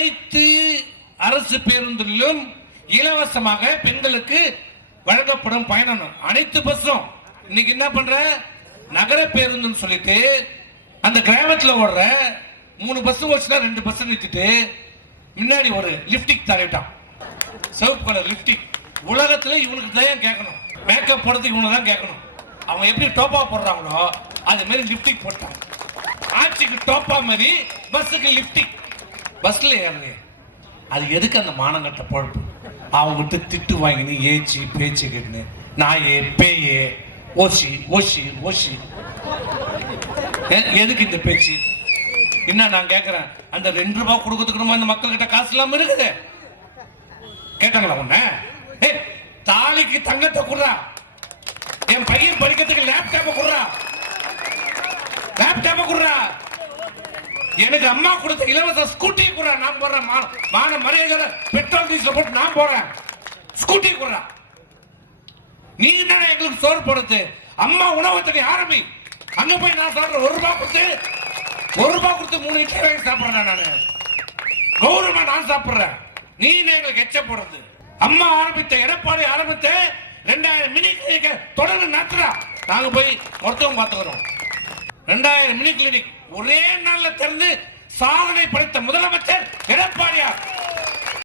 அனைத்து அரசு பேருந்திலும் இலவசமாக பெண்களுக்கு வழங்கப்படும் பயணம். அனைத்து பஸ்ஸும் இன்னைக்கு என்ன பண்ற, நகர பேருந்துன்னு சொல்லிட்டு அந்த கிராமத்தில் ஓடுற 3 பஸ் ஓடுச்சுன்னா 2 பஸ் நிறுத்திட்டு முன்னாடி ஒரு லிப்டிக் தரவிட்டான், சிவப்பு கலர் லிப்டிக். உலகத்துல இவனுக்கு தான் கேட்கணும், மேக்கப் போடுறதுக்கு இவனு தான் கேட்கணும். அவங்க எப்படி டோப்பா போடுறாங்களோ அது மாதிரி லிப்டிக் போட்டான். ஆட்சிக்கு டோப்பா மாதிரி பஸ்ஸுக்கு லிப்டிக். பஸ்ல ஏறுறே அது எதுக்கு? அந்த மானங்கட்ட பொழப்பு. அவங்க விட்டு திட்டு வாங்கினு ஏச்சி பேச்சு கேட்டுன்னு நாயே பேயே ஓசி ஓசி ஓசி. எதுக்கு இந்த பேச்சு? என்ன நான் கேட்கிறேன், அந்த 2 ரூபாய் கொடுக்கறதுக்கு அந்த மக்கள் கிட்ட காசு இல்லாம இருக்குது. கேட்டாங்களா உன்ன? தாலிக்கு தங்கத்தை குடுறா, என் பையன் படிக்கிறதுக்கு லேப்டாப்பை குடுறா, லேப்டாப்பை குடுறா, எனக்கு அம்மா கொடுத்த இலவச ஸ்கூட்டி குடுறா, நான் போறேன். மான மரியாதை பெட்ரோல் டீசல் போட்டு நான் போறேன், ஸ்கூட்டி குடுறா. நீ என்ன எங்களுக்கு சோறு போடுறது? அம்மா உணவகத்தை ஆரம்பி, அங்க போய் நான் சொல்றேன் 1 ரூபாய் கொடுத்து 3 இட்லி வாங்கி சாப்பிடுறேன். நானு கௌரவமா நான் சாப்பிடுறேன், நீ எங்களுக்கு எச்ச போடுறது. அம்மா ஆரம்பித்த, எடப்பாடி ஆரம்பித்த 2000 மினி கிளினிக் தொடர்ந்து நடத்துறா. நாங்க போய் மருத்துவம் பார்த்துக்கிறோம். 2000 மினி கிளினிக் ஒரே நாள்ல திறந்து சாதனை படைத்த முதலமைச்சர் எடப்பாடியார்.